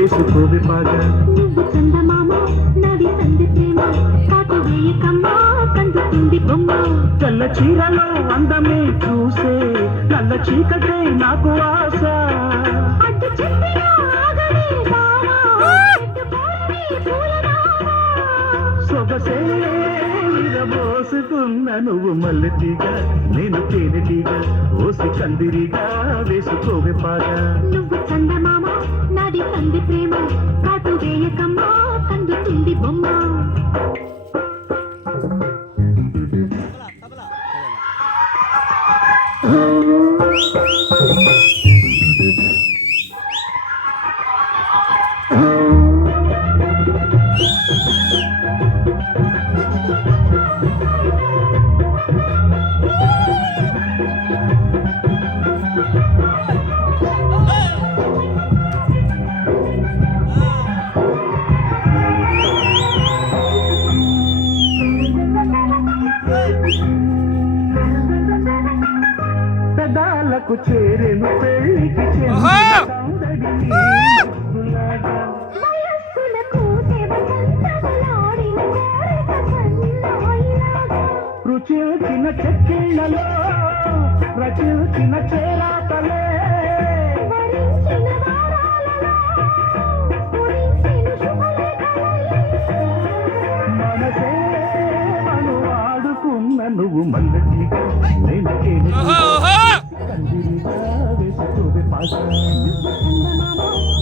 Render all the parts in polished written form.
చేసుకోవి పాగా. నువ్వు చందమామ నాది సంధి ప్రేమ కాటు వేయకమ్మా కందుతుంది బొమ్మ. తెల్ల చీరలో అందమే చూసే నల్ల చీకటే నాకు ఆశ. అడ్డు చెప్పినా ఆగడే బావా చెట్టు పోరని పూలదావా. సొగసే విరబోసుకున్న నువ్వు మల్లె తీగ నేను తేనె తీగ ఓసి కందిరిగా వేసుకోవి పాగా. నువ్వు చందమామ నాది సంధి ప్రేమ కాటు వేయకమ్మా కందుతుంది బొమ్మ. పెదాలకు చేరెను పెళ్ళికి చెందిన సందడి నీ ముద్దులాగా. వయస్సులకు దేవతంతములాడిన కోరిక సన్నాయిలాగా. రుచిల్చిన చెక్కిళ్ళలో రచిల్చిన చేరాతలే. వరించిన వారాలలో స్ఫురించిన శుభలేఖలే. మనసే మను ఆడుకున్న నువ్వు మల్లె తీగ నేను తేనె తీగ కందిరిగా వేసుకోవి పాగా. చందమామ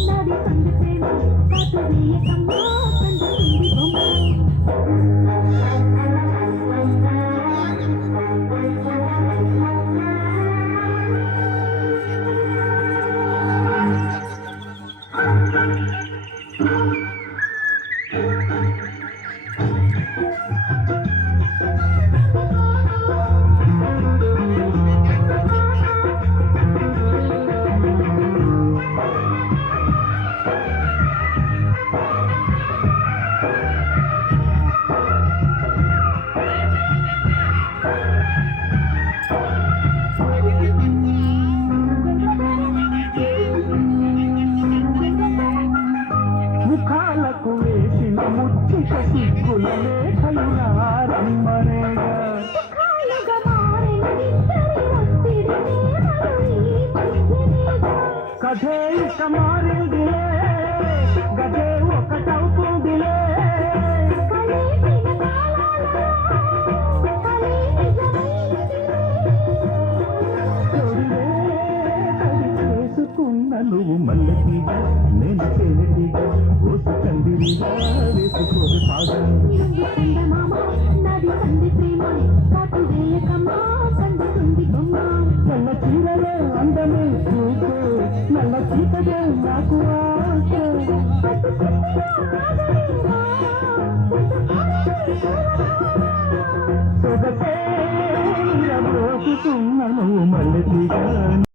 నాది సంధి ప్రేమ కాటు వేయకమ్మా కందుతుంది బొమ్మ. ముఖాలకు వేసిన ముచ్చిక సిగ్గుల లేఖలు రమ్మనేగా. కాలుగా మారిన ఇద్దరి ఒత్తిడి ప్రేమలు ఈ మధ్యనేగా. కథే ఇక మారిందిలే గదే ఒకటవుతుందిలే. కలిసిన కాలాలలో కలి నిజమైనదిలే. తొడివే తడి చేసుకున్న నువ్వు మల్లె తీగ నేను తేనె తీగ ఓసి కందిరిగా వేసుకోవి పాగా. నువ్వు చందమామ నాది సంధి ప్రేమ కాటు వేయకమ్మా కందుతుంది బొమ్మ. నల్ల చీరలో అందమే చూసే నల్ల చీకటే నాకు ఆశ. అటు చెప్పినా ఆగడే బావా చెట్టు పోరని పూలదావా. సొగసే విరబోసుకున్న నువ్వు మల్లె తీగ